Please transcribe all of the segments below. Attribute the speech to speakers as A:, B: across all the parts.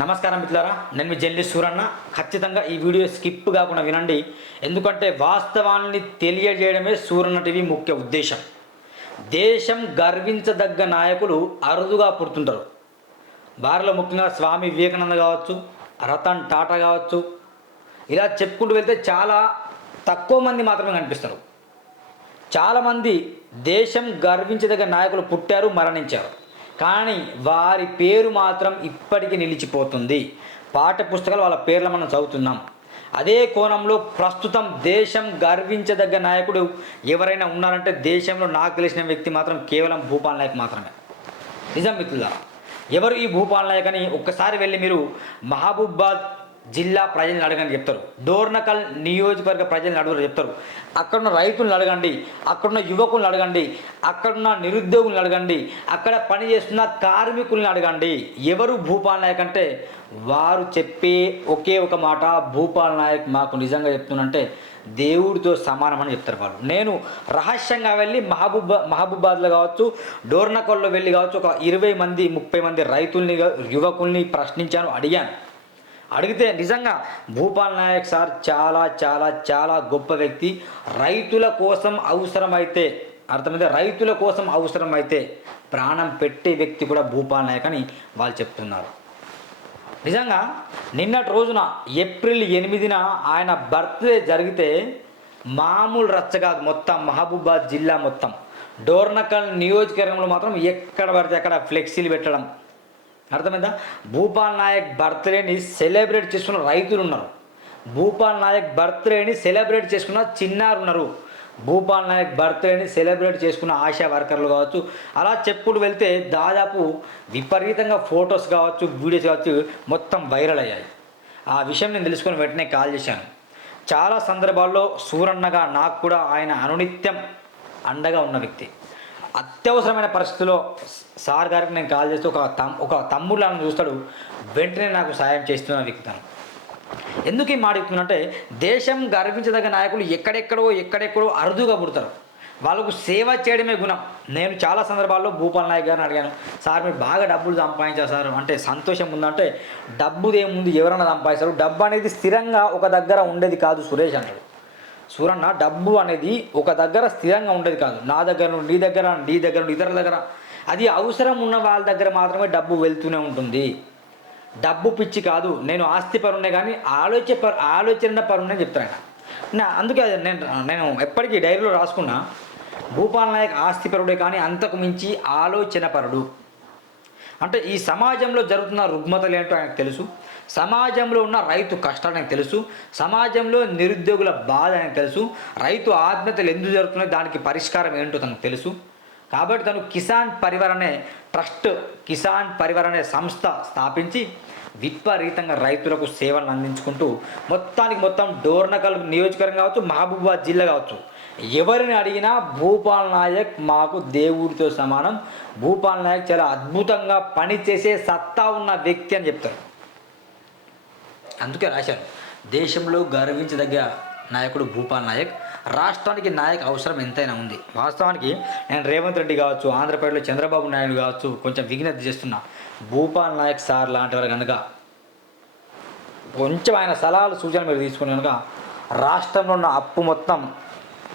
A: నమస్కారం మిత్రులారా నేను మీ జల్లి సూరన్న. ఖచ్చితంగా ఈ వీడియో స్కిప్ కాకుండా వినండి. ఎందుకంటే వాస్తవాన్ని తెలియజేయడమే సూరన్న టీవీ ముఖ్య ఉద్దేశం. దేశం గర్వించదగ్గ నాయకులు అరుదుగా పుడుతుంటారు. వారిలో ముఖ్యంగా స్వామి వివేకానంద కావచ్చు రతన్ టాటా కావచ్చు. ఇలా చెప్పుకుంటూ వెళ్తే చాలా తక్కువ మంది మాత్రమే కనిపిస్తారు. చాలామంది దేశం గర్వించదగ్గ నాయకులు పుట్టారు మరణించారు. కానీ వారి పేరు మాత్రం ఇప్పటికీ నిలిచిపోతుంది. పాఠ్య పుస్తకాలు వాళ్ళ పేర్లు మనం చదువుతున్నాం. అదే కోణంలో ప్రస్తుతం దేశం గర్వించదగ్గ నాయకుడు ఎవరైనా ఉన్నారంటే దేశంలో నాకు తెలిసిన వ్యక్తి మాత్రం కేవలం భూపాల్ నాయక్ మాత్రమే. నిజం మిత్రులారా ఎవరు ఈ భూపాల్ నాయక్ అని ఒక్కసారి వెళ్ళి మీరు మహబూబాద్ జిల్లా ప్రజలను అడగని చెప్తారు. డోర్నకల్ నియోజకవర్గ ప్రజలను అడుగులు చెప్తారు. అక్కడున్న రైతులను అడగండి అక్కడున్న యువకులను అడగండి అక్కడున్న నిరుద్యోగులను అడగండి అక్కడ పనిచేస్తున్న కార్మికులను అడగండి. ఎవరు భూపాల్ నాయక్ అంటే వారు చెప్పే ఒకే ఒక మాట భూపాల్ నాయక్ మాకు నిజంగా చెప్తున్నంటే దేవుడితో సమానమని చెప్తారు వాళ్ళు. నేను రహస్యంగా వెళ్ళి మహబూబా మహబూబాద్లో కావచ్చు డోర్నకల్లో వెళ్ళి కావచ్చు ఒక ఇరవై మంది ముప్పై మంది రైతుల్ని యువకుల్ని ప్రశ్నించాను అడిగాను. అడిగితే నిజంగా భూపాల్ నాయక్ సార్ చాలా చాలా చాలా గొప్ప వ్యక్తి. రైతుల కోసం అవసరమైతే అర్థమైతే రైతుల కోసం అవసరమైతే ప్రాణం పెట్టే వ్యక్తి కూడా భూపాల్ నాయక్ అని వాళ్ళు చెప్తున్నారు. నిజంగా నిన్నటి రోజున ఏప్రిల్ ఎనిమిదిన ఆయన బర్త్డే జరిగితే మామూలు రచ్చ కాదు మొత్తం మహబూబాద్ జిల్లా మొత్తం. డోర్నకల్ నియోజకవర్గంలో మాత్రం ఎక్కడ పడితే అక్కడ ఫ్లెక్సీలు పెట్టడం అర్థమైందా? భూపాల్ నాయక్ బర్త్డేని సెలబ్రేట్ చేసుకున్న రైతులు ఉన్నారు. భూపాల్ నాయక్ బర్త్డేని సెలబ్రేట్ చేసుకున్న చిన్నారు ఉన్నారు. భూపాల్ నాయక్ బర్త్డేని సెలబ్రేట్ చేసుకున్న ఆశా వర్కర్లు కావచ్చు అలా చెప్పుకుంటూ వెళ్తే దాదాపు విపరీతంగా ఫొటోస్ కావచ్చు వీడియోస్ కావచ్చు మొత్తం వైరల్ అయ్యాయి. ఆ విషయం నేను తెలుసుకొని వెంటనే కాల్ చేశాను. చాలా సందర్భాల్లో సూరన్నగా నాకు కూడా ఆయన అనునిత్యం అండగా ఉన్న వ్యక్తి. అత్యవసరమైన పరిస్థితిలో సార్ గారికి నేను కాల్ చేస్తే ఒక తమ్ ఒక తమ్ముడు నన్ను చూస్తాడు. వెంటనే నాకు సాయం చేస్తున్న వ్యక్తాను ఎందుకు ఈ మాట చెప్తున్నంటే దేశం గర్వించదగ్గ నాయకులు ఎక్కడెక్కడో ఎక్కడెక్కడో అరుదుగా పుడతారు. వాళ్ళకు సేవ చేయడమే గుణం. నేను చాలా సందర్భాల్లో భూపాల్ నాయక్ గారిని అడిగాను సార్ మీరు బాగా డబ్బులు సంపాదించారు సార్. అంటే సంతోషం ఉందంటే డబ్బుదేముంది ఎవరన్నా సంపాదిస్తారు. డబ్బు అనేది స్థిరంగా ఒక దగ్గర ఉండేది కాదు సురేష్ అన్నాడు. సూరన్న డబ్బు అనేది ఒక దగ్గర స్థిరంగా ఉండేది కాదు. నా దగ్గర నుండి నీ దగ్గర నీ దగ్గర నుండి ఇతరుల దగ్గర. అది అవసరం ఉన్న వాళ్ళ దగ్గర మాత్రమే డబ్బు వెళ్తూనే ఉంటుంది. డబ్బు పిచ్చి కాదు. నేను ఆస్తి పరుణ్ణే కానీ ఆలోచన పరు ఆలోచన పరుణ్ణే చెప్తాను నా అందుకే అది నేను నేను ఎప్పటికీ డైరీలో రాసుకున్నా భూపాల్ నాయక్ ఆస్తి పరుడే కానీ అంతకు మించి ఆలోచన పరుడు. అంటే ఈ సమాజంలో జరుగుతున్న రుగ్మతలు ఏంటో ఆయనకు తెలుసు. సమాజంలో ఉన్న రైతు కష్టాలు ఆయనకు తెలుసు. సమాజంలో నిరుద్యోగుల బాధ ఆయనకు తెలుసు. రైతు ఆత్మహత్యలు ఎందుకు జరుగుతున్నాయో? దానికి పరిష్కారం ఏంటో తనకు తెలుసు. కాబట్టి తను కిసాన్ పరివార్ అనే ట్రస్ట్ కిసాన్ పరివార్ అనే సంస్థ స్థాపించి విపరీతంగా రైతులకు సేవలను అందించుకుంటూ మొత్తానికి మొత్తం డోర్నకల్ నియోజకవర్గం కావచ్చు మహబూబాబాద్ జిల్లా కావచ్చు ఎవరిని అడిగినా భూపాల్ నాయక్ మాకు దేవుడితో సమానం. భూపాల్ నాయక్ చాలా అద్భుతంగా పనిచేసే సత్తా ఉన్న వ్యక్తి అని చెప్తారు. అందుకే రాశారు దేశంలో గర్వించదగ్గ నాయకుడు భూపాల్ నాయక్ రాష్ట్రానికి నాయక అవసరం ఎంతైనా ఉంది. వాస్తవానికి నేను రేవంత్ రెడ్డి కావచ్చు ఆంధ్రప్రదేశ్లో చంద్రబాబు నాయుడు కావచ్చు కొంచెం విజ్ఞప్తి చేస్తున్నా భూపాల్ నాయక్ సార్ లాంటి వారు కనుక కొంచెం ఆయన సలహాలు సూచనలు మీరు తీసుకుని కనుక రాష్ట్రంలో ఉన్న అప్పు మొత్తం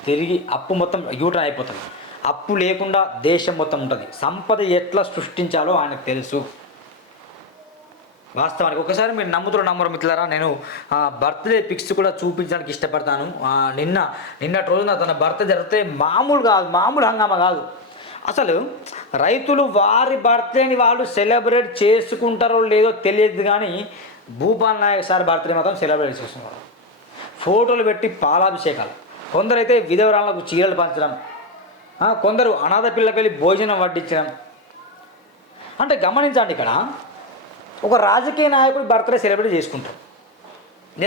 A: తిరిగి అప్పు మొత్తం యూటర్న్ అయిపోతుంది. అప్పు లేకుండా దేశం మొత్తం ఉంటుంది. సంపద ఎట్లా సృష్టించాలో ఆయనకు తెలుసు. వాస్తవానికి ఒకసారి మీరు నమ్ముతున్న నమ్మరు మిత్రులారా నేను బర్త్డే పిక్స్ కూడా చూపించడానికి ఇష్టపడతాను. నిన్న నిన్నటి రోజున తన బర్త్డే జరిగితే మామూలు కాదు మామూలు హంగామా కాదు. అసలు రైతులు వారి బర్త్డేని వాళ్ళు సెలబ్రేట్ చేసుకుంటారో లేదో తెలియదు కానీ భూపాల్ నాయక్ సార్ బర్త్డే మాత్రం సెలబ్రేట్ చేస్తున్నారు ఫోటోలు పెట్టి పాలాభిషేకాలు. కొందరైతే విధవరాలకు చీరలు పంచడం కొందరు అనాథ పిల్లకి భోజనం వడ్డించడం. అంటే గమనించండి ఇక్కడ ఒక రాజకీయ నాయకుడు బర్త్డే సెలబ్రేట్ చేసుకుంటారు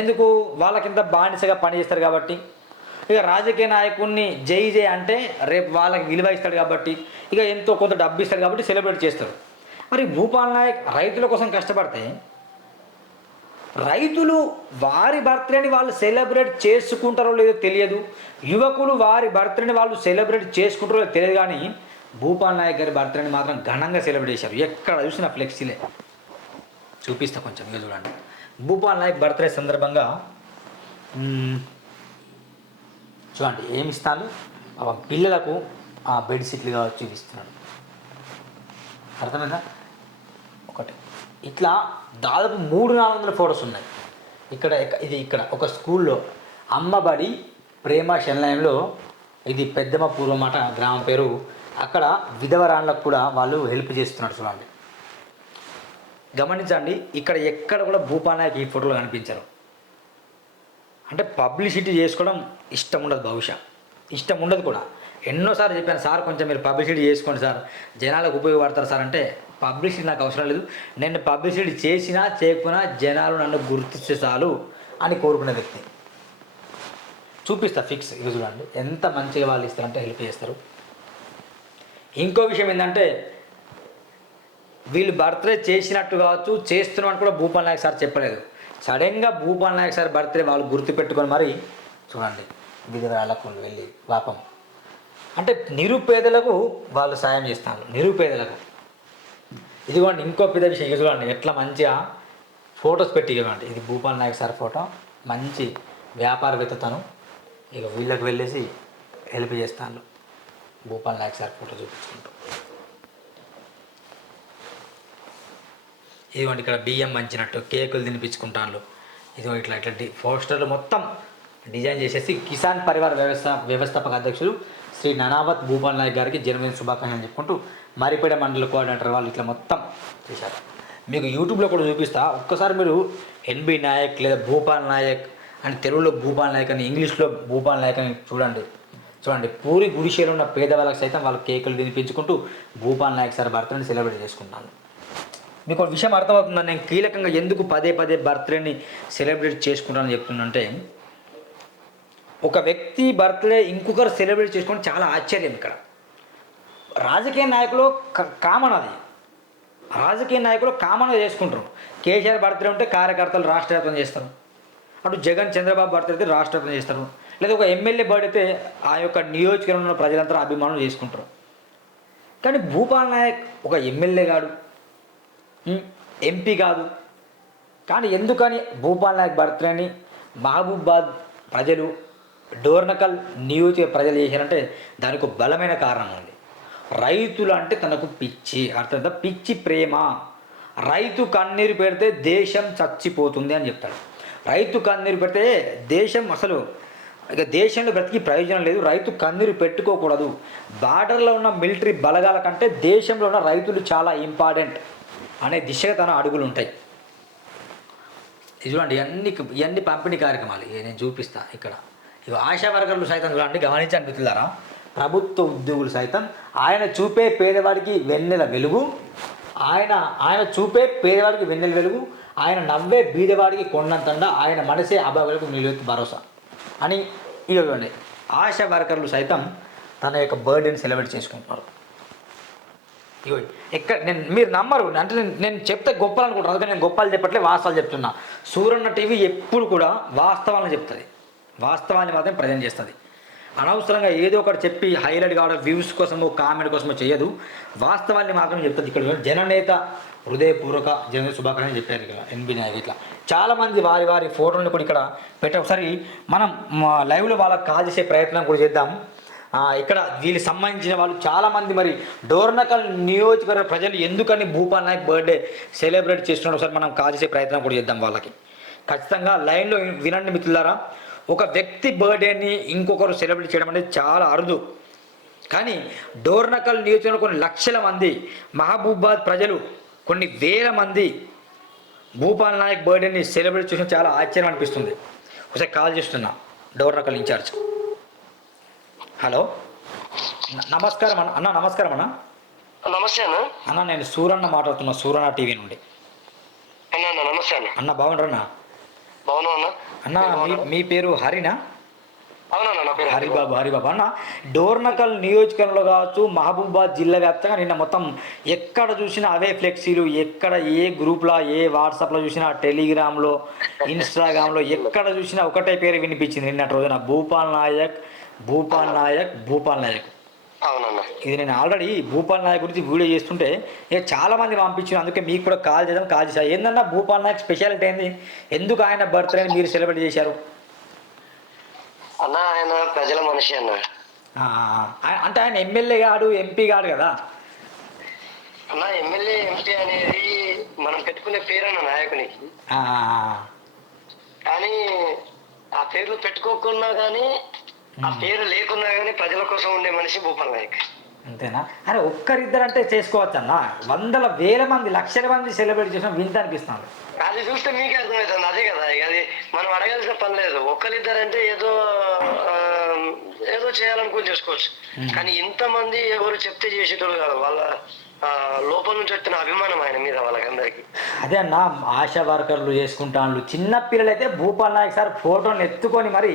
A: ఎందుకు? వాళ్ళకింత బానిసగా పనిచేస్తారు కాబట్టి. ఇక రాజకీయ నాయకుడిని జై జై అంటే రేపు వాళ్ళకి విలువ ఇస్తాడు కాబట్టి ఇక ఎంతో కొంత డబ్బు ఇస్తాడు కాబట్టి సెలబ్రేట్ చేస్తారు. మరి భూపాల్ నాయక్ రైతుల కోసం కష్టపడితే రైతులు వారి బర్త్డేని వాళ్ళు సెలబ్రేట్ చేసుకుంటారో లేదో తెలియదు. యువకులు వారి బర్త్డేని వాళ్ళు సెలబ్రేట్ చేసుకుంటారో లేదో తెలియదు కానీ భూపాల్ నాయక్ గారి బర్త్డేని మాత్రం ఘనంగా సెలబ్రేట్ చేశారు. ఎక్కడ చూసినా ఫ్లెక్సీలే చూపిస్తా కొంచెం ఇక చూడండి. భూపాల్ నాయక్ బర్త్డే సందర్భంగా చూడండి ఏమి ఇస్తాను? ఆ పిల్లలకు ఆ బెడ్షీట్లు కావచ్చు ఇస్తున్నాడు. అర్థమైందా? ఇట్లా దాదాపు మూడు నాలుగు వందల ఫొటోస్ ఉన్నాయి. ఇక్కడ ఇది ఇక్కడ ఒక స్కూల్లో. అమ్మబడి ప్రేమ శనిలయంలో ఇది పెద్దమ్మ పూర్వమాట గ్రామం పేరు. అక్కడ విధవరాళ్ళకు కూడా వాళ్ళు హెల్ప్ చేస్తున్నారు చూడండి. గమనించండి ఇక్కడ ఎక్కడ కూడా భూపాల్ ఈ ఫోటోలో కనిపించరు. అంటే పబ్లిసిటీ చేసుకోవడం ఇష్టం ఉండదు బహుశా. ఇష్టం ఉండదు కూడా. ఎన్నోసార్లు చెప్పాను సార్ కొంచెం మీరు పబ్లిసిటీ చేసుకోండి సార్. జనాలకు ఉపయోగపడతారు సార్. అంటే పబ్లిసిటీ నాకు అవసరం లేదు. నేను పబ్లిసిటీ చేసినా చేయకపోయినా జనాలు నన్ను గుర్తిస్తే చాలు అని కోరుకునే వ్యక్తి. చూపిస్తా ఫిక్స్ ఇది చూడండి. ఎంత మంచిగా వాళ్ళు ఇస్తారంటే హెల్ప్ చేస్తారు. ఇంకో విషయం ఏంటంటే వీళ్ళు బర్త్డే చేసినట్టు కావచ్చు చేస్తున్నామని కూడా భూపాల్ నాయక్ సార్ చెప్పలేదు. సడన్గా భూపాల్ నాయక్ సార్ బర్త్డే వాళ్ళు గుర్తుపెట్టుకొని మరి చూడండి. విధురాళ్ళకు వెళ్ళి పాపం అంటే నిరుపేదలకు వాళ్ళు సాయం చేస్తారు. నిరుపేదలకు. ఇదిగోండి ఇంకో పెద్ద విషయం. ఇది చూడండి ఎట్లా మంచిగా ఫొటోస్ పెట్టి ఇవ్వండి. ఇది భూపాల్ నాయక్ సార్ ఫోటో. మంచి వ్యాపారవేత్తతను ఇక వీళ్ళకి వెళ్ళేసి హెల్ప్ చేస్తాను. భూపాల్ నాయక్ సార్ ఫోటో చూపించుకుంటూ. ఇదిగోండి ఇక్కడ బియ్యం మంచినట్టు కేకులు తినిపించుకుంటాను ఇదిగో ఇట్లా ఇట్లా డి పోస్టర్లు మొత్తం డిజైన్ చేసేసి కిసాన్ పరివార్ వ్యవస్థ వ్యవస్థాపక అధ్యక్షులు శ్రీ ననావత్ భూపాల్ నాయక్ గారికి జన్మదిన శుభాకాంక్షలు చెప్పుకుంటూ మరిపేడ మండల కోఆర్డినేటర్ వాళ్ళు ఇట్లా మొత్తం చేశారు. మీకు యూట్యూబ్లో కూడా చూపిస్తా. ఒక్కసారి మీరు ఎన్బి నాయక్ లేదా భూపాల్ నాయక్ అని తెలుగులో భూపాల్ నాయక్ అని ఇంగ్లీష్లో భూపాల్ నాయక్ అని చూడండి. చూడండి పూరి గుడిషేలో ఉన్న పేదవాళ్ళకి సైతం వాళ్ళ కేకులు తినిపించుకుంటూ భూపాల్ నాయక్ సార్ బర్త్డేని సెలబ్రేట్ చేసుకుంటాను మీకు ఒక విషయం అర్థమవుతుందని నేను కీలకంగా ఎందుకు పదే పదే బర్త్డేని సెలబ్రేట్ చేసుకుంటానని చెప్తుందంటే ఒక వ్యక్తి బర్త్డే ఇంకొకరు సెలబ్రేట్ చేసుకోవడం చాలా ఆశ్చర్యం ఇక్కడ. రాజకీయ నాయకులు కామన్ అది. రాజకీయ నాయకులు కామన్గా చేసుకుంటారు. కేసీఆర్ బర్త్డే ఉంటే కార్యకర్తలు రాష్ట్రవ్యాప్తం చేస్తారు. అటు జగన్ చంద్రబాబు బర్త్డే అయితే రాష్ట్రవ్యాప్తం చేస్తారు. లేదా ఒక ఎమ్మెల్యే బర్త్డే ఆ యొక్క నియోజకవర్గంలో ఉన్న ప్రజలంతా అభిమానం చేసుకుంటారు. కానీ భూపాల్ నాయక్ ఒక ఎమ్మెల్యే కాడు. ఎంపీ కాదు. కానీ ఎందుకని భూపాల్ నాయక్ బర్త్డేని మహబూబాద్ ప్రజలు డోర్నకల్ నియోజక ప్రజలు చేశారంటే దానికి బలమైన కారణం ఉంది. రైతులు అంటే తనకు పిచ్చి అర్థం పిచ్చి ప్రేమ. రైతు కన్నీరు పెడితే దేశం చచ్చిపోతుంది అని చెప్తాడు. రైతు కన్నీరు పెడితే దేశం అసలు ఇక దేశంలో బ్రతికి ప్రయోజనం లేదు. రైతు కన్నీరు పెట్టుకోకూడదు. బార్డర్లో ఉన్న మిలిటరీ బలగాల కంటే దేశంలో ఉన్న రైతులు చాలా ఇంపార్టెంట్ అనే దిశగా తన అడుగులు ఉంటాయి. ఇది చూడండి ఇవన్నీ ఇవన్నీ పంపిణీ కార్యక్రమాలు. నేను చూపిస్తాను ఇక్కడ. ఇవి ఆశా వర్కర్లు సైతం చూడండి గమనించండి మిత్రులారా. ప్రభుత్వ ఉద్యోగులు సైతం ఆయన చూపే పేదవాడికి వెన్నెల వెలుగు ఆయన ఆయన చూపే పేదవాడికి వెన్నెల వెలుగు ఆయన నవ్వే బీదవాడికి కొండంతండ ఆయన మనసే అభావులకు నిలువెత్తు భరోసా అని ఇవ్వండి చూడండి. ఆశా వర్కర్లు సైతం తన యొక్క బర్త్డేని సెలబ్రేట్ చేసుకుంటున్నారు. ఇగో ఎక్కడ నేను మీరు నమ్మరు అంటే నేను నేను చెప్తే గొప్పలు అనుకుంటున్నాను అందుకని నేను గొప్పలు చెప్పట్లే వాస్తవాలు చెప్తున్నా. సూరన్న టీవీ ఎప్పుడు కూడా వాస్తవాలను చెప్తుంది. వాస్తవాన్ని మాత్రం ప్రజెంట్ చేస్తుంది. అనవసరంగా ఏదో ఒకటి చెప్పి హైలైట్ కావడం వ్యూస్ కోసమో కామెంట్ కోసమో చేయదు వాస్తవాన్ని మాత్రం చెప్తుంది ఇక్కడ జననేత హృదయపూర్వక జన శుభాకాంక్షలు చెప్పారు ఇక్కడ ఎన్బి నాయక్ ఇట్లా. చాలామంది వారి వారి ఫోటోలను కూడా ఇక్కడ పెట్ట ఒకసారి మనం మా లైవ్లో వాళ్ళకి కాల్ చేసే ప్రయత్నం కూడా చేద్దాం. ఇక్కడ దీనికి సంబంధించిన వాళ్ళు చాలామంది మరి డోర్నకల్ నియోజకవర్గ ప్రజలు ఎందుకని భూపాల్ నాయక్ బర్త్డే సెలబ్రేట్ చేస్తున్నారు ఒకసారి మనం కాల్ చేసే ప్రయత్నం కూడా చేద్దాం వాళ్ళకి. ఖచ్చితంగా లైన్లో వినండి మిత్రులారా. ఒక వ్యక్తి బర్త్డేని ఇంకొకరు సెలబ్రేట్ చేయడం అనేది చాలా అరుదు. కానీ డోర్నకల్ నియోజకవర్గంలో కొన్ని లక్షల మంది మహబూబాద్ ప్రజలు కొన్ని వేల మంది భూపాల్ నాయక్ బర్త్డేని సెలబ్రేట్ చేసిన చాలా ఆశ్చర్యం అనిపిస్తుంది. ఒకసారి కాల్ చేస్తున్నా డోర్నకల్ ఇన్ఛార్జ్. హలో? నమస్కారం అన్న అన్న నమస్కారం అన్న.
B: నమస్తే అన్న.
A: అన్న నేను సూరన్న మాట్లాడుతున్నా సూరన్న టీవీ నుండి.
B: అన్న అన్న నమస్తే అన్న.
A: అన్న బాగుండ్రన్నా
B: అన్న.
A: అన్న మీ పేరు హరినా? హరిబాబు హరిబాబు. అన్న డోర్నకల్ నియోజకవర్గంలో కావచ్చు మహబూబాద్ జిల్లా వ్యాప్తంగా నిన్న మొత్తం ఎక్కడ చూసినా అవే ఫ్లెక్సీలు ఎక్కడ ఏ గ్రూప్లో ఏ వాట్సాప్లో చూసినా టెలిగ్రామ్లో ఇన్స్టాగ్రామ్లో ఎక్కడ చూసినా ఒకటే పేరు వినిపించింది నిన్నటి రోజున. భూపాల్ నాయక్ భూపాల్ నాయక్ భూపాల్ నాయక్. ఇది నేను ఆల్రెడీ భూపాల్ నాయక్ గురించి వీడియో చేస్తుంటే ఇక చాలా మంది పంపించారు. అందుకే మీకు కూడా కాల్ చేద్దాం కాల్ చేశారు ఏందన్నా భూపాల్ నాయక్ స్పెషాలిటీ ఏంది? ఎందుకు ఆయన బర్త్డేని మీరు సెలబ్రేట్ చేశారు?
B: అన్న ఆయన ప్రజల మనిషి అన్న.
A: అంటే ఆయన ఎమ్మెల్యే గాడు ఎంపీ గాడు కదా?
B: అన్న ఎమ్మెల్యే ఎంపీ అనేది మనం పెట్టుకునే పేరు అన్న నాయకునికి. కానీ ఆ పేర్లు పెట్టుకోకున్నా కానీ ఆ పేరు లేకున్నా కానీ ప్రజల కోసం ఉండే మనిషి భూపాల్ నాయక్.
A: అంతేనా? అరే ఒక్కరిద్దరు అంటే చేసుకోవచ్చు అన్న వందల వేల మంది లక్షల మంది సెలబ్రేట్ చేసిన వింత అనిపిస్తుంది.
B: అది చూస్తే మీకే అర్థమవుతుంది. అదే కదా అది మనం అడగాల్సిన పని లేదు. ఒక్కరిద్దరంటే ఏదో ఆ, ఏదో చేయాలనుకుని చేసుకోవచ్చు. కానీ ఇంతమంది ఎవరు చెప్తే చేసేటోళ్ళు కాదు. వాళ్ళ లోపల నుంచి వచ్చిన అభిమానం ఆయన మీద వాళ్ళకందరికి.
A: అదే అన్న ఆశా వర్కర్లు చేసుకుంటాను చిన్న పిల్లలైతే భూపాల్ నాయక్ సార్ ఫోటోని ఎత్తుకొని మరి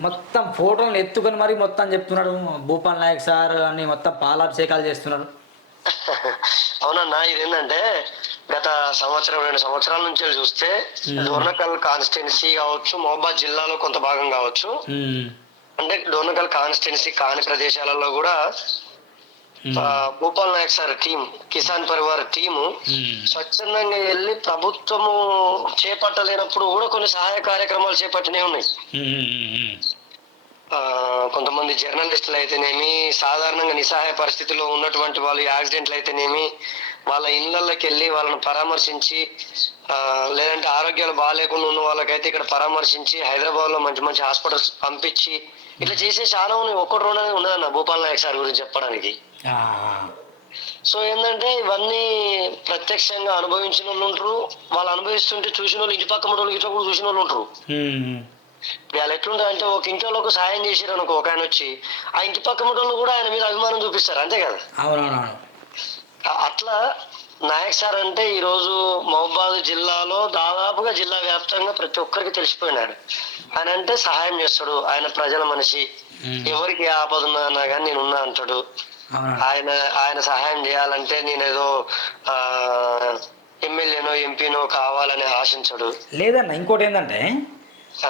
A: మొత్తం ఫోటోలు ఎత్తుకొని మరి మొత్తం చెప్తున్నాడు భూపాల్ నాయక్ సార్ అని మొత్తం పాలాభిషేకాలు చేస్తున్నాడు.
B: అవునన్నా ఇదేంటంటే గత సంవత్సరం రెండు సంవత్సరాల నుంచి చూస్తే డోర్నకల్ కాన్స్టిట్యున్సీ కావచ్చు మహబాద్ జిల్లాలో కొంత భాగం కావచ్చు. అంటే డోర్నకల్ కాన్స్టిట్యున్సీ కాని ప్రదేశాలలో కూడా Bhupal Nayak sir team Kisan Parivar team స్వచ్ఛందంగా వెళ్ళి ప్రభుత్వము చేపట్టలేనప్పుడు కూడా కొన్ని సహాయ కార్యక్రమాలు చేపట్టినవి ఉన్నాయి. కొంతమంది జర్నలిస్టులు అయితేనేమి సాధారణంగా నిస్సహాయ పరిస్థితిలో ఉన్నటువంటి వాళ్ళు యాక్సిడెంట్లు అయితేనేమి వాళ్ళ ఇళ్ళకి వెళ్ళి వాళ్ళని పరామర్శించి ఆ, లేదంటే ఆరోగ్యాలు బాగాలేకుండా ఉన్న వాళ్ళకైతే ఇక్కడ పరామర్శించి హైదరాబాద్లో మంచి మంచి హాస్పిటల్స్ పంపించి ఇట్లా చేసే చాలా ఉన్నాయి ఒక్కటి రెండు అనేది ఉండదన్న భూపాల్ నాయక్ సార్ గురించి చెప్పడానికి. సో ఏంటంటే ఇవన్నీ ప్రత్యక్షంగా అనుభవించిన వాళ్ళు ఉంటారు. వాళ్ళు అనుభవిస్తుంటే చూసిన వాళ్ళు ఇంటి పక్క వాళ్ళు ఇట్లా కూడా చూసిన వాళ్ళు ఉంటారు. ఇప్పుడు వాళ్ళు ఎట్లుంటారు అంటే ఒక ఇంటి వాళ్ళకు సాయం చేసిరు అనుకో ఒక ఆయన వచ్చి ఆ ఇంటి పక్క వాళ్ళు కూడా ఆయన మీద అభిమానం చూపిస్తారు అంతే కదా?
A: అవునవునవును.
B: ఆ- అట్లా నాయక్ సార్ అంటే ఈ రోజు మహబాద్ జిల్లాలో దాదాపుగా జిల్లా వ్యాప్తంగా ప్రతి ఒక్కరికి తెలిసిపోయినాడు. ఆయన అంటే సహాయం చేస్తాడు. ఆయన ప్రజల మనిషి. ఎవరికి ఆపద ఉన్నా కానీ నేను ఉన్నా అంటాడు. ఆయన ఆయన సహాయం చేయాలంటే నేను ఏదో ఆ ఎమ్మెల్యేనో ఎంపీనో కావాలని ఆశించడు.
A: లేదన్న ఇంకోటి ఏంటంటే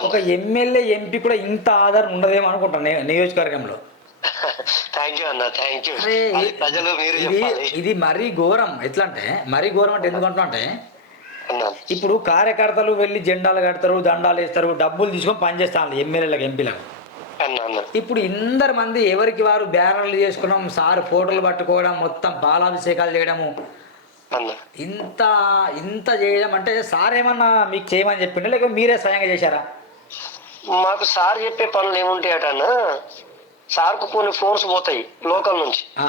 A: ఒక ఎమ్మెల్యే ఎంపీ కూడా ఇంత ఆధారం ఉండదేమో అనుకుంటాను నియోజకవర్గంలో.
B: థ్యాంక్ యూ అన్న. థ్యాంక్ యూ
A: అరే,
B: అది ప్రజలు మీరు
A: ఇది మరీ ఘోరం. ఎట్లా అంటే మరీ ఘోరం అంటే ఎందుకంటున్నా అంటే ఇప్పుడు కార్యకర్తలు వెళ్ళి జెండాలు కడతారు దండాలు వేస్తారు డబ్బులు తీసుకొని పనిచేస్తాను ఎమ్మెల్యేలకు ఎంపీలకు. ఇప్పుడు ఇందరు మంది ఎవరికి వారు బ్యానర్లు చేసుకోవడం సార్ ఫోటోలు పట్టుకోవడం మొత్తం పాలాభిషేకాలు చేయడము. ఇంత ఇంత చేయడం అంటే సార్ ఏమన్నా మీకు చేయమని చెప్పిండే లేక మీరే స్వయంగా చేశారా?
B: మాకు సార్ చెప్పే పనులు ఏముంటాయట సార్కు కొన్ని ఫోన్స్ పోతాయి లోకల్ నుంచి.
A: ఆ,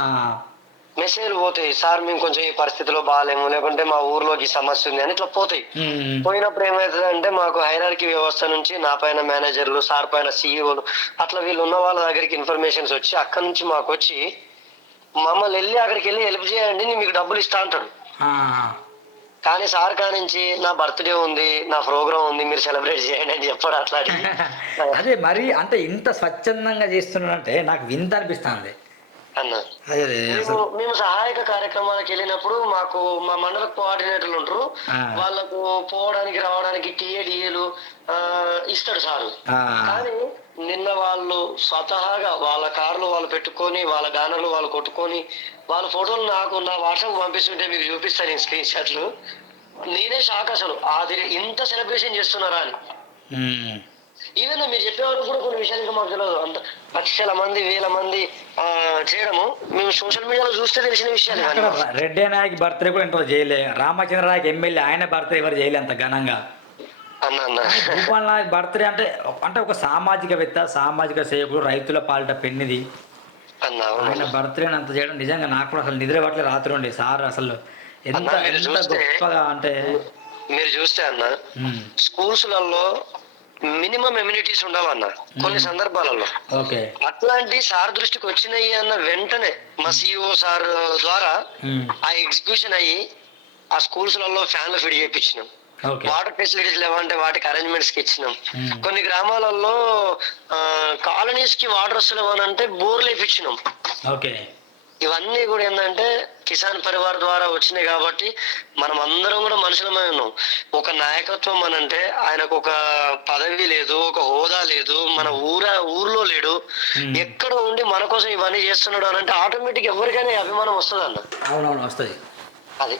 B: మెసేజ్లు పోతాయి సార్ మేము కొంచెం ఈ పరిస్థితిలో బాగాలేము లేకుంటే మా ఊర్లోకి ఈ సమస్య ఉంది అని ఇట్లా పోతాయి. పోయినప్పుడు ఏమవుతుంది అంటే మాకు హైరార్కీ వ్యవస్థ నుంచి నా పైన మేనేజర్లు సార్ పైన సీఈఓలు అట్లా వీళ్ళు ఉన్న వాళ్ళ దగ్గరికి ఇన్ఫర్మేషన్స్ వచ్చి అక్కడి నుంచి మాకు వచ్చి మమ్మల్ని వెళ్ళి అక్కడికి వెళ్ళి హెల్ప్ చేయండి నేను మీకు డబ్బులు ఇస్తా అంటాడు. కానీ సార్ కానించి నా బర్త్డే ఉంది నా ప్రోగ్రామ్ ఉంది మీరు సెలబ్రేట్ చేయండి అని చెప్పాడు అట్లా
A: అదే మరి అంటే ఇంత స్వచ్ఛందంగా చేస్తున్నాడంటే నాకు వింత అనిపిస్తుంది.
B: మేము సహాయక కార్యక్రమాలకు వెళ్ళినప్పుడు మాకు మా మండల కోఆర్డినేటర్లు ఉంటారు. వాళ్ళకు పోవడానికి రావడానికి టీఏడిఏలు ఇస్తాడు సారు. కానీ నిన్న వాళ్ళు స్వతహాగా వాళ్ళ కార్లు వాళ్ళు పెట్టుకొని వాళ్ళ బ్యానర్లు వాళ్ళు కొట్టుకొని వాళ్ళ ఫోటోలు నాకు నా వాట్సాప్ పంపిస్తుంటే మీకు చూపిస్తాను నేను స్క్రీన్ షాట్లు నేనే షాక్ అసలు. అది ఇంత సెలబ్రేషన్ చేస్తున్నారా అని. ఈవెన్ మీరు చెప్పేవారు కూడా కొన్ని విషయాలు ఇంకా మాకు తెలియదు. అంత లక్షల మంది వేల మంది ఆ, చేయడము మేము సోషల్ మీడియాలో చూస్తే తెలిసిన విషయాలు.
A: రెడ్డి నాయక్ బర్త్డే కూడా ఇంట్లో చేయలే. రామచంద్ర నాయక్ ఎమ్మెల్యే ఆయన బర్త్డే ఎవరు చేయలే అంత ఘనంగా. భూపాల్ నాయక్ బర్త్డే అంటే అంటే ఒక సామాజికవేత్త సామాజిక సేవకుడు రైతుల పాలిట పెన్నిది. ఆయన బర్త్డే అంత చేయడం నిజంగా నాకు కూడా అసలు నిద్ర పట్టలే రాత్రి ఉండే సార్ అసలు ఎంత గొప్పగా అంటే
B: మీరు చూస్తే అన్న
A: ఉమ్,
B: స్కూల్స్లలో మినిమం ఎమ్యూనిటీస్ ఉండాలన్న కొన్ని సందర్భాలలో.
A: ఓకే.
B: అట్లాంటి సార్ దృష్టికి వచ్చినాయి అన్న వెంటనే మా సిఇఓ సార్ ద్వారా ఆ ఎగ్జిక్యూషన్ అయ్యి ఆ స్కూల్స్లలో ఫ్యాన్లు ఫిట్ చేయించినాం వాటర్ ఫెసిలిటీస్ లేవంటే వాటికి అరేంజ్మెంట్స్కి ఇచ్చినాం.
A: Hmm.
B: కొన్ని గ్రామాలలో కాలనీస్కి వాటర్ వస్తలేవు అని అంటే బోర్లు వేయించినాం
A: ఓకే
B: ఇవన్నీ కూడా ఏంటంటే కిసాన్ పరివార్ ద్వారా వచ్చినాయి కాబట్టి మనం అందరం కూడా మనుషులమై ఉన్నాం. ఒక నాయకత్వం అని అంటే ఆయనకు ఒక పదవి లేదు ఒక హోదా లేదు మన ఊర ఊర్లో లేడు.
A: Hmm.
B: ఎక్కడ ఉండి మన కోసం ఇవన్నీ చేస్తున్నాడు అని అంటే ఆటోమేటిక్ ఎవరికైనా అభిమానం వస్తుంది అన్న
A: అవునవును వస్తుంది.
B: అది.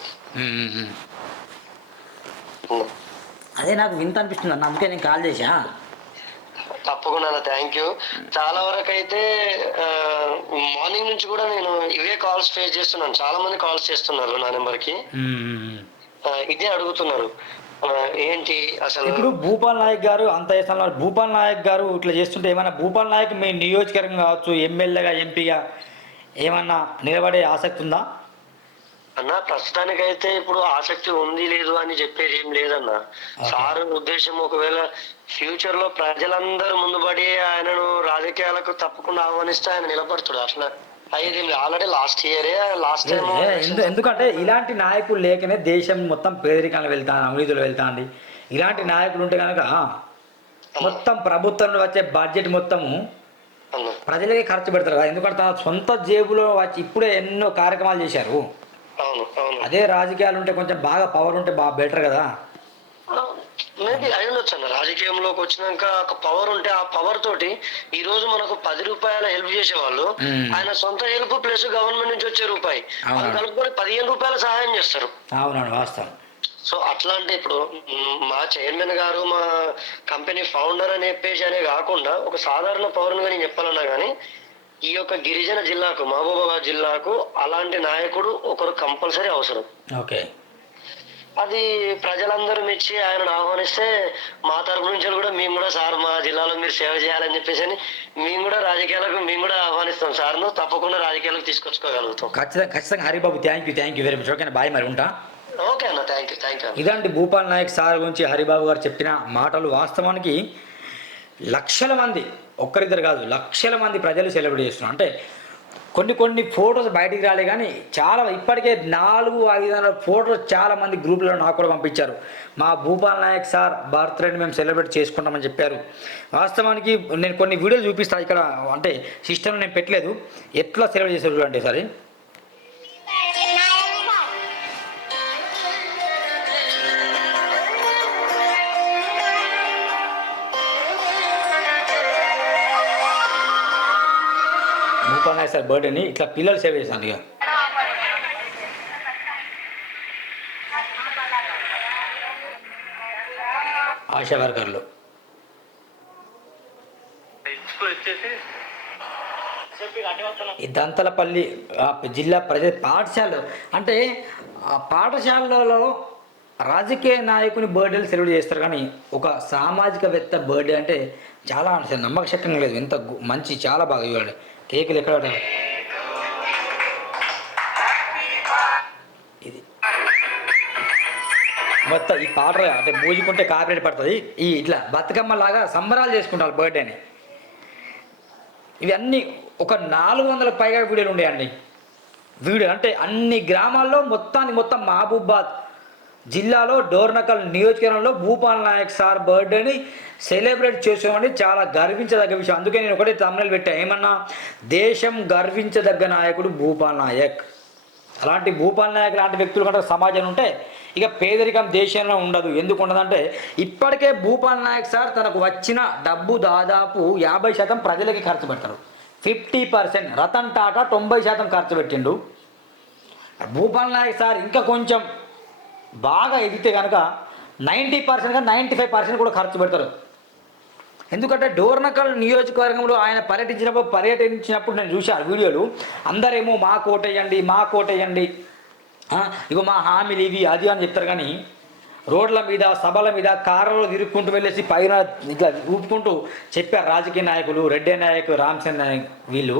A: అదే నాకు వింత అనిపిస్తుంది అన్న అందుకే నేను కాల్ చేసా
B: తప్పకుండా థ్యాంక్ యూ చాలా వరకు అయితే మార్నింగ్ నుంచి కూడా నేను ఇవే కాల్స్ ఫేస్ చేస్తున్నాను. చాలా మంది కాల్స్ చేస్తున్నారు నా నెంబర్కి ఇదే అడుగుతున్నారు. ఏంటి అసలు?
A: ఇప్పుడు భూపాల్ నాయక్ గారు అంత చేస్తున్నారు. భూపాల్ నాయక్ గారు ఇట్లా చేస్తుంటే ఏమైనా భూపాల్ నాయక్ మీ నియోజకవర్గం కావచ్చు ఎమ్మెల్యేగా ఎంపీగా ఏమన్నా నిలబడే ఆసక్తి ఉందా?
B: అన్న ప్రస్తుతానికైతే ఇప్పుడు ఆసక్తి ఉంది లేదు అని చెప్పేది ఏం లేదన్న. సార్ ఉద్దేశం ఒకవేళ ఫ్యూచర్లో ప్రజలందరూ ముందుపడి ఆయనను రాజకీయాలకు తప్పకుండా ఆహ్వానిస్తే ఆయన నిలబడుతాడు. అట్లా
A: ఎందుకంటే ఇలాంటి నాయకులు లేకనే దేశం మొత్తం పేదరికాలు వెళ్తాను అవినీతిలో వెళ్తాండి ఇలాంటి నాయకులు ఉంటే కనుక మొత్తం ప్రభుత్వం వచ్చే బడ్జెట్ మొత్తము ప్రజలకే ఖర్చు పెడతారు కదా. ఎందుకంటే తన సొంత జేబులో వచ్చి ఇప్పుడే ఎన్నో కార్యక్రమాలు చేశారు. అదే రాజకీయాలు ఉంటే కొంచెం బాగా పవర్ ఉంటే బాగా బెటర్ కదా?
B: మేబీ అయి ఉండొచ్చు అన్న. రాజకీయంలోకి వచ్చినాక ఒక పవర్ ఉంటే ఆ పవర్ తోటి ఈ రోజు మనకు పది రూపాయల హెల్ప్ చేసేవాళ్ళు. ఆయన సొంత హెల్ప్ ప్లస్ గవర్నమెంట్ నుంచి వచ్చే రూపాయి. అది కలుపుకొని పదిహేను రూపాయల సహాయం చేస్తారు.
A: అవునండి వాస్తవం.
B: సో అట్లా అంటే ఇప్పుడు మ్, మా చైర్మన్ గారు మా కంపెనీ ఫౌండర్ అని చెప్పేసి అనే కాకుండా ఒక సాధారణ పౌరునిగా నేను చెప్పాలన్నా కానీ ఈ యొక్క గిరిజన జిల్లాకు మహబూబాబాద్ జిల్లాకు అలాంటి నాయకుడు ఒకరు కంపల్సరీ అవసరం.
A: ఓకే.
B: అది ప్రజలందరూ మెచ్చి ఆయనను ఆహ్వానిస్తే మా తరపు నుంచి కూడా మేము కూడా సార్ మా జిల్లాలో మీరు సేవ చేయాలని చెప్పేసి అని మేము కూడా రాజకీయాలకు మేము కూడా ఆహ్వానిస్తాం. సార్ను తప్పకుండా రాజకీయాలకు తీసుకొచ్చుకోగలుగుతాం.
A: ఖచ్చితంగా ఖచ్చితంగా Haribabu thank you thank you very much ఓకేనా బాయ్ మరి ఉంటా?
B: ఓకే అన్న థ్యాంక్ యూ థ్యాంక్ యూ
A: ఇదండి భూపాల్ నాయక్ సార్ గురించి హరిబాబు గారు చెప్పిన మాటలు. వాస్తవానికి లక్షల మంది ఒక్కరిద్దరు కాదు లక్షల మంది ప్రజలు సెలబ్రేట్ చేస్తున్నారు. అంటే కొన్ని కొన్ని ఫొటోస్ బయటికి రాలే కానీ చాలా ఇప్పటికే నాలుగు ఐదు వందల ఫోటోస్ చాలా మంది గ్రూప్లో నాకు కూడా పంపించారు. మా భూపాల్ నాయక్ సార్ బర్త్డేని మేము సెలబ్రేట్ చేసుకుంటామని చెప్పారు. వాస్తవానికి నేను కొన్ని వీడియోలు చూపిస్తాను ఇక్కడ అంటే సిస్టమ్ నేను పెట్టలేదు. ఎట్లా సెలబ్రేట్ చేశారు చూడండి సరే. సార్ బర్త్డేని ఇట్లా పిల్లలు సేవ్ చేశాను ఇక ఆశా వర్కర్లు. ఈ దంతలపల్లి జిల్లా ప్రజ పాఠశాల అంటే ఆ పాఠశాలలో రాజకీయ నాయకుని బర్త్డేలు సెలబ్రేట్ చేస్తారు కానీ ఒక సామాజికవేత్త బర్త్డే అంటే చాలా నమ్మకశక్యంగా లేదు. ఎంత గు- మంచి చాలా బాగా ఇవ్వండి కేకులు ఎక్కడ ఇది. మొత్తం ఈ పాట అంటే మూజుకుంటే కాపీరేట్ పడుతుంది. ఈ ఇట్లా బతుకమ్మ లాగా సంబరాలు చేసుకుంటారు బర్త్డేని. ఇవన్నీ ఒక నాలుగు వందల పైగా వీడియోలు ఉండేయండి. వీడియో అంటే అన్ని గ్రామాల్లో మొత్తాన్ని మొత్తం మహబూబాద్ జిల్లాలో డోర్నకల్ నియోజకవర్గంలో భూపాల్ నాయక్ సార్ బర్త్డేని సెలబ్రేట్ చేసామని చాలా గర్వించదగ్గ విషయం. అందుకే నేను ఒకటే తమిళ పెట్టా. ఏమన్నా? దేశం గర్వించదగ్గ నాయకుడు భూపాల్ నాయక్. అలాంటి భూపాల్ నాయక్ లాంటి వ్యక్తులు కనుక సమాజం ఉంటే ఇక పేదరికం దేశంలో ఉండదు. ఎందుకు ఉండదంటే ఇప్పటికే భూపాల్ నాయక్ సార్ తనకు వచ్చిన డబ్బు దాదాపు యాభై శాతం ప్రజలకి ఖర్చు పెడతారు. Fifty percent. రతన్ టాటా తొంభై శాతం ఖర్చు పెట్టిండు. భూపాల్ నాయక్ సార్ ఇంకా కొంచెం బాగా ఎదిగితే కనుక నైంటీ పర్సెంట్గా నైంటీ ఫైవ్ పర్సెంట్ కూడా ఖర్చు పెడతారు. ఎందుకంటే డోర్నకల్ నియోజకవర్గంలో ఆయన పర్యటించినప్పుడు పర్యటించినప్పుడు నేను చూశాను వీడియోలు. అందరేమో మా కోటేయండి మా కోటేయండి ఇగో మా హామీలు ఇవి అది అని చెప్తారు కానీ రోడ్ల మీద సభల మీద కార్లలో తిరుక్కుంటూ వెళ్ళేసి పైన ఇట్లా ఊపుకుంటూ చెప్పారు రాజకీయ నాయకులు రెడ్డి నాయక్ రామచంద్ర నాయక్ వీళ్ళు.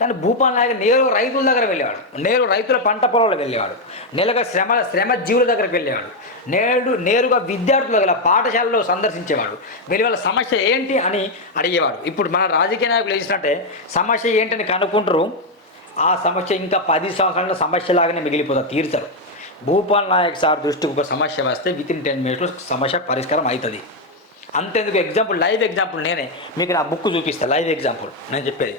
A: కానీ భూపాల్ నాయక్ నేరు రైతుల దగ్గర వెళ్ళేవాడు. నేరు రైతుల పంట పొలంలో వెళ్ళేవాడు. నేరుగా శ్రమ శ్రమ జీవుల దగ్గరికి వెళ్ళేవాడు. నేడు నేరుగా విద్యార్థుల దగ్గర పాఠశాలలో సందర్శించేవాడు. వెళ్ళి వాళ్ళ సమస్య ఏంటి అని అడిగేవాడు. ఇప్పుడు మన రాజకీయ నాయకులు వేసినట్టే సమస్య ఏంటని కనుక్కుంటారు. ఆ సమస్య ఇంకా పది సంవత్సరాల సమస్యలాగానే మిగిలిపోతుంది తీర్చరు. భూపాల్ నాయక్ సార్ దృష్టికి ఒక సమస్య వస్తే విత్ ఇన్ టెన్ మినిట్స్లో సమస్య పరిష్కారం అవుతుంది అంతేందుకు? ఎగ్జాంపుల్ లైవ్ ఎగ్జాంపుల్ నేనే. మీకు నా బుక్ చూపిస్తాను లైవ్ ఎగ్జాంపుల్ నేను చెప్పేది.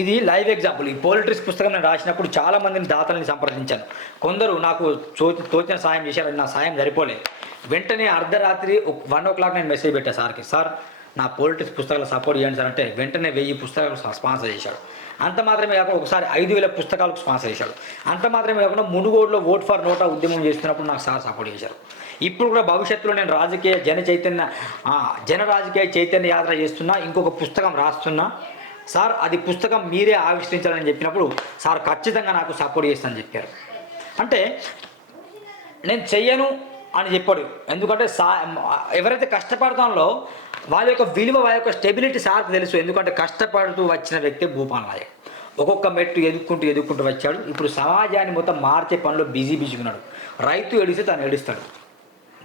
A: ఇది లైవ్ ఎగ్జాంపుల్. ఈ పోలిటిక్స్ పుస్తకం నేను రాసినప్పుడు చాలా మందిని దాతల్ని సంప్రదించాను. కొందరు నాకు తోచిన సాయం చేశారు నా సాయం సరిపోలే. వెంటనే అర్ధరాత్రి వన్ ఓ క్లాక్ నేను మెసేజ్ పెట్టాను సార్కి సార్ నా పొలిటిక్స్ పుస్తకాలు సపోర్ట్ చేయండి సార్ అంటే వెంటనే వెయ్యి పుస్తకాలు స్పాన్సర్ చేశాడు. అంత మాత్రమే కాకుండా ఒకసారి ఐదు వేల పుస్తకాలకు స్పాన్సర్ చేశాడు. అంత మాత్రమే కాకుండా మునుగోడులో ఓట్ ఫర్ నోటా ఉద్యమం చేస్తున్నప్పుడు నాకు సార్ సపోర్ట్ చేశారు. ఇప్పుడు కూడా భవిష్యత్తులో నేను రాజకీయ జన చైతన్య జన రాజకీయ చైతన్య యాత్ర చేస్తున్నా ఇంకొక పుస్తకం రాస్తున్నా సార్ అది పుస్తకం మీరే ఆవిష్కరించాలని చెప్పినప్పుడు సార్ ఖచ్చితంగా నాకు సపోర్ట్ చేస్తానని చెప్పారు. అంటే నేను చెయ్యను అని చెప్పాడు. ఎందుకంటే సా ఎవరైతే కష్టపడతానో వాళ్ళ యొక్క విలువ వాళ్ళ యొక్క స్టెబిలిటీ సార్కి తెలుసు. ఎందుకంటే కష్టపడుతూ వచ్చిన వ్యక్తి భూపాల్ నాయక్. ఒక్కొక్క మెట్టు ఎదుక్కుంటూ ఎదుక్కుంటూ వచ్చాడు. ఇప్పుడు సమాజాన్ని మొత్తం మార్చే పనిలో బిజీ బిజీగా రైతు ఏడిస్తే తను ఏడుస్తాడు.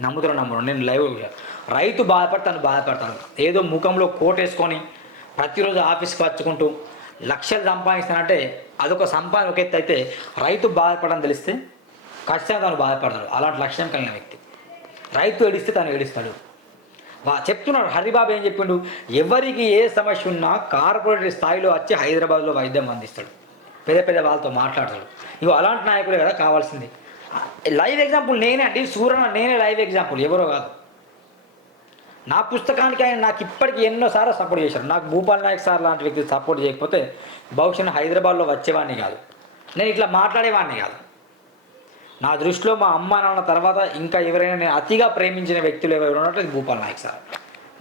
A: నమ్ముతారు నమ్మరు. నేను లైవ్ రైతు బాధపడి తను బాధపడతాను ఏదో ముఖంలో కోటేసుకొని ప్రతిరోజు ఆఫీస్కి వచ్చుకుంటూ లక్షలు సంపాదిస్తానంటే అదొక సంపాదన ఒక ఎత్తు అయితే రైతు బాధపడని తెలిస్తే ఖచ్చితంగా తను బాధపడతాడు. అలాంటి లక్ష్యం కలిగిన వ్యక్తి. రైతు ఏడిస్తే తను ఏడుస్తాడు. వా చెప్తున్నాడు హరిబాబు ఏం చెప్పిండు? ఎవరికి ఏ సమస్య ఉన్నా కార్పొరేట్ స్థాయిలో వచ్చి హైదరాబాద్లో వైద్యం అందిస్తాడు. పెద్ద పెద్ద వాళ్ళతో మాట్లాడతాడు. ఇవి అలాంటి నాయకులే కదా కావాల్సింది. లైవ్ ఎగ్జాంపుల్ నేనే అండి. సూర్యన నేనే లైవ్ ఎగ్జాంపుల్. ఎవరో కాదు. నా పుస్తకానికి ఆయన నాకు ఇప్పటికీ ఎన్నోసార్లు సపోర్ట్ చేశారు. నాకు భూపాల్ నాయక్ సార్ లాంటి వ్యక్తి సపోర్ట్ చేయకపోతే బహుశా హైదరాబాద్లో వచ్చేవాడిని కాదు. నేను ఇట్లా మాట్లాడేవాడిని కాదు. నా దృష్టిలో మా అమ్మ నాన్న తర్వాత ఇంకా ఎవరైనా నేను అతిగా ప్రేమించిన వ్యక్తులు ఎవరు ఉన్నట్టు అది భూపాల్ నాయక్ సార్.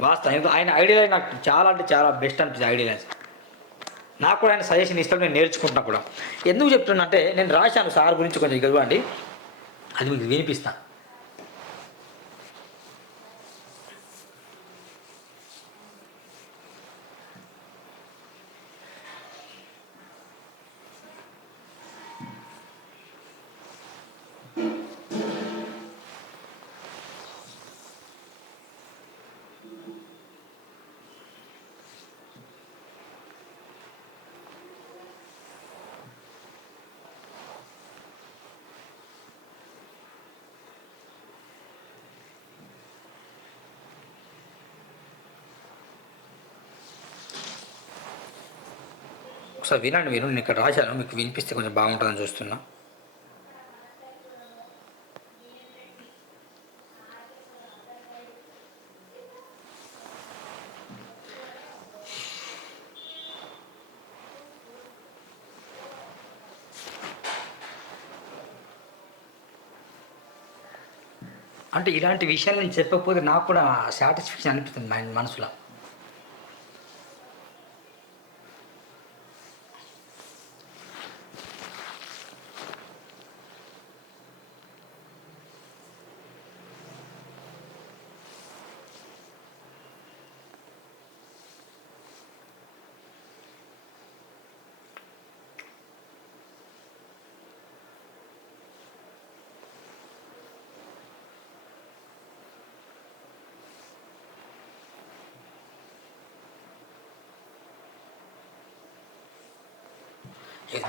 A: వాస్తవం. ఆయన ఐడియలైజ్ నాకు చాలా అంటే చాలా బెస్ట్ అనిపించింది ఐడియలైజ్ నాకు కూడా ఆయన సజెషన్ ఇస్తాడు నేను నేర్చుకుంటున్నా కూడా. ఎందుకు చెప్తున్నా అంటే నేను రాశాను సార్ గురించి కొంచెం ఇవ్వండి అది మీకు వినిపిస్తాను ఒకసారి వినండి మీరు నేను ఇక్కడ రాశాను. మీకు వినిపిస్తే కొంచెం బాగుంటుందని చూస్తున్నా. అంటే ఇలాంటి విషయాలు నేను చెప్పకపోతే నాకు కూడా సాటిస్ఫాక్షన్ అనిపిస్తుంది మైండ్ మనసులో.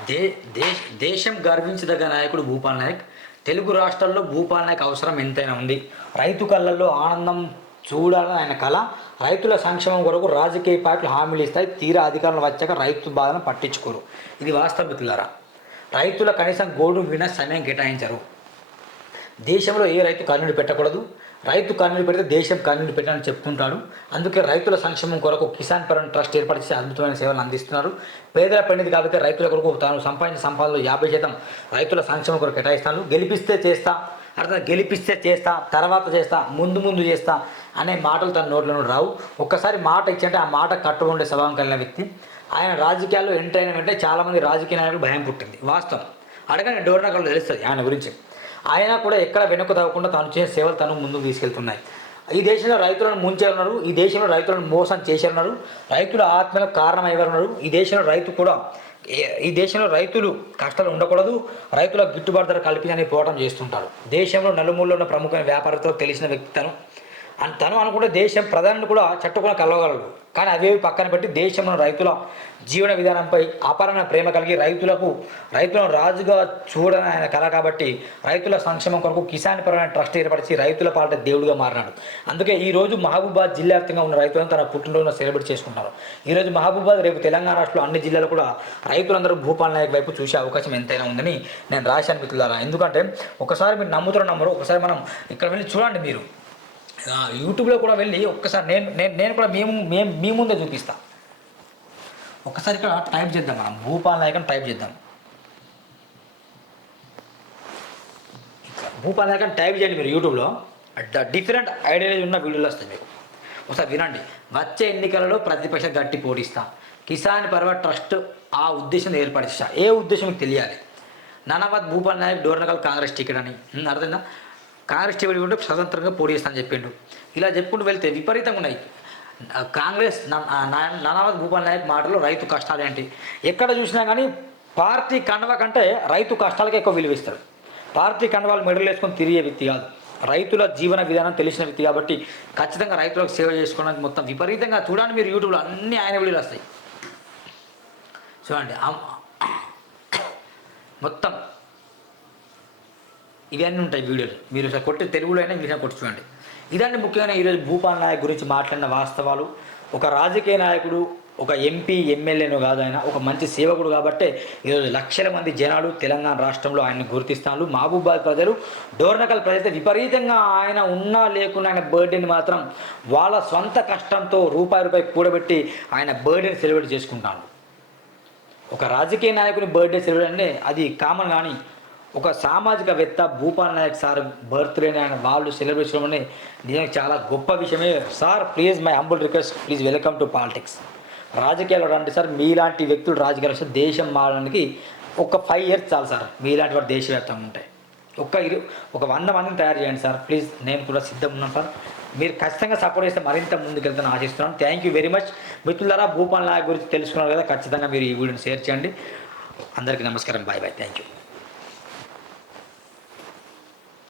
A: దే దేశ దేశం గర్వించదగ్గ నాయకుడు భూపాల్ నాయక్. తెలుగు రాష్ట్రాల్లో భూపాల్ నాయక్ అవసరం ఎంతైనా ఉంది. రైతు కళ్ళల్లో ఆనందం చూడాలని ఆయన కళ. రైతుల సంక్షేమం కొరకు రాజకీయ పార్టీలు హామీలు ఇస్తాయి. తీరా అధికారులు వచ్చాక రైతు బాధను పట్టించుకోరు. ఇది వాస్తవికులారా రైతుల కనీసం గోడు విన సమయం కేటాయించరు. దేశంలో ఏ రైతు కన్నుడు పెట్టకూడదు. రైతు కన్నీళ్ళు పెడితే దేశం కన్నీళ్ళు పెట్టాలని చెప్తుంటాడు అందుకే రైతుల సంక్షేమం కొరకు కిసాన్ పరన్ ట్రస్ట్ ఏర్పాటు చేసి అద్భుతమైన సేవలు అందిస్తున్నారు. పేదల పండిది కాబట్టి రైతుల కొరకు తాను సంపాదించిన సంపాదనలో యాభై శాతం రైతుల సంక్షేమం కొరకు కేటాయిస్తాను. గెలిపిస్తే చేస్తా అర్థం గెలిపిస్తే చేస్తా తర్వాత చేస్తా ముందు ముందు చేస్తా అనే మాటలు తన నోట్లో రావు. ఒక్కసారి మాట ఇచ్చంటే ఆ మాట కట్టుకుండే ఉండే స్వభావం కలిగిన వ్యక్తి. ఆయన రాజకీయాల్లో ఎంటర్ అయిన వెంటనే చాలామంది రాజకీయ నాయకులు భయం పుట్టింది. వాస్తవం. అడగని డోర్నకలు తెలుస్తుంది ఆయన గురించి. ఆయన కూడా ఎక్కడ వెనుక తగ్గకుండా తాను చేసిన సేవలు తను ముందుకు తీసుకెళ్తున్నాయి. ఈ దేశంలో రైతులను ముంచారన్నారు ఈ దేశంలో రైతులను మోసం చేశారన్నారు రైతుల ఆత్మలకు కారణం ఈ దేశంలో రైతు కూడా ఈ దేశంలో రైతులు కష్టాలు ఉండకూడదు రైతులకు గిట్టుబాటు ధర కల్పించని పోరాటం చేస్తుంటారు. దేశంలో నలుమూలలో ఉన్న ప్రముఖ వ్యాపారతో తెలిసిన వ్యక్తి తను. అని తను అనుకుంటే దేశం ప్రధాని కూడా చట్టుకుని కలవగలడు కానీ అవేవి పక్కన పెట్టి దేశంలో రైతుల జీవన విధానంపై అపారమైన ప్రేమ కలిగి రైతులకు రైతులను రాజుగా చూడని ఆయన కళ కాబట్టి రైతుల సంక్షేమం కొరకు కిసాన్ పరమైన ట్రస్ట్ ఏర్పరిచి రైతుల పాట దేవుడిగా మారినాడు. అందుకే ఈ రోజు మహబూబాద్ జిల్లా వ్యాప్తంగా ఉన్న రైతులను తన పుట్టినరోజున సెలబ్రేట్ చేసుకుంటారు ఈ రోజు మహబూబాద్ రేపు తెలంగాణ రాష్ట్రంలో అన్ని జిల్లాలు కూడా రైతులందరూ భూపాల్ నాయక్ వైపు చూసే అవకాశం ఎంతైనా ఉందని నేను రాశాను మిత్రులారా. ఎందుకంటే ఒకసారి మీరు నమ్ముతున్న నమ్మరు ఒకసారి మనం ఇక్కడ వెళ్ళి చూడండి మీరు. యూట్యూబ్లో కూడా వెళ్ళి ఒక్కసారి నేను నేను నేను కూడా మేము మేము మీ ముందే చూపిస్తా. ఒక్కసారి ఇక్కడ టైప్ చేద్దాం మనం. భూపాల్ నాయక్ అని టైప్ చేద్దాం. భూపాల్ నాయక్ అని టైప్ చేయండి మీరు యూట్యూబ్లో. డిఫరెంట్ ఐడియాలజీ ఉన్న వీడియోలు వస్తాయి మీకు. ఒకసారి వినండి. వచ్చే ఎన్నికలలో ప్రతిపక్ష గట్టి పోటీస్తా కిసాన్ పర్వ ట్రస్ట్ ఆ ఉద్దేశం ఏర్పడిస్తా ఏ ఉద్దేశం మీకు తెలియాలి? నానాబాద్ భూపాల్ నాయక్ డోర్నకల్ కాంగ్రెస్ టికెట్ అని. అర్థమైందా? కాంగ్రెస్ టికెట్ ఉంటే స్వతంత్రంగా పోటీ అని చెప్పిండు. ఇలా చెప్పుకుంటూ వెళ్తే విపరీతంగా ఉన్నాయి. కాంగ్రెస్ నానావత్ భూపాల్ నాయక్ మాటలు రైతు కష్టాలు ఏంటి? ఎక్కడ చూసినా కానీ పార్టీ కండవ కంటే రైతు కష్టాలకే ఎక్కువ విలువిస్తారు పార్టీ కండవాలు మెడలు వేసుకొని తిరిగే వ్యక్తి కాదు. రైతుల జీవన విధానం తెలిసిన వ్యక్తి కాబట్టి ఖచ్చితంగా రైతులకు సేవ చేసుకోవడానికి మొత్తం విపరీతంగా చూడండి మీరు యూట్యూబ్లో అన్ని ఆయన వీడియోలు వస్తాయి. చూడండి మొత్తం ఇవన్నీ ఉంటాయి వీడియోలు. మీరు కొట్టి తెలుగులో అయినా ఇంగ్లీష్లో కొట్టి చూడండి. ఇదండి ముఖ్యంగా ఈరోజు భూపాల్ నాయక్ గురించి మాట్లాడిన వాస్తవాలు. ఒక రాజకీయ నాయకుడు ఒక ఎంపీ ఎమ్మెల్యేను కాదు ఆయన ఒక మంచి సేవకుడు కాబట్టే ఈరోజు లక్షల మంది జనాలు తెలంగాణ రాష్ట్రంలో ఆయన్ని గుర్తిస్తాను మహబూబాద్ ప్రజలు డోర్నకల్ ప్రజలు విపరీతంగా ఆయన ఉన్నా లేకున్నా ఆయన బర్త్డేని మాత్రం వాళ్ళ సొంత కష్టంతో రూపాయి రూపాయి కూడబెట్టి ఆయన బర్త్డేని సెలబ్రేట్ చేసుకుంటాను ఒక రాజకీయ నాయకుని బర్త్డే సెలబ్రేట్ అంటే అది కామన్ కానీ ఒక సామాజికవేత్త భూపాల్ నాయక్ సార్ బర్త్డేని ఆయన వాళ్ళు సెలబ్రేట్ చేయడం నిజంగా చాలా గొప్ప విషయమే. Sir please my humble request please welcome to politics. రాజకీయాలు రండి సార్ మీలాంటి వ్యక్తులు రాజకీయాలు వస్తే దేశం మారడానికి ఒక ఫైవ్ ఇయర్స్ చాలు సార్ మీలాంటి వారు దేశవ్యాప్తంగా ఉంటాయి ఒక్క ఇరు ఒక వంద మందిని తయారు చేయండి సార్ ప్లీజ్ నేను కూడా సిద్ధం ఉన్నాను సార్. మీరు ఖచ్చితంగా సపోర్ట్ చేస్తే మరింత ముందుకెళ్తాను ఆశిస్తున్నాను. థ్యాంక్ యూ వెరీ మచ్ మిత్రులారా భూపాల్ నాయక్ గురించి తెలుసుకున్నారు కదా ఖచ్చితంగా మీరు ఈ వీడియోని షేర్ చేయండి. అందరికీ నమస్కారం. Bye bye thank you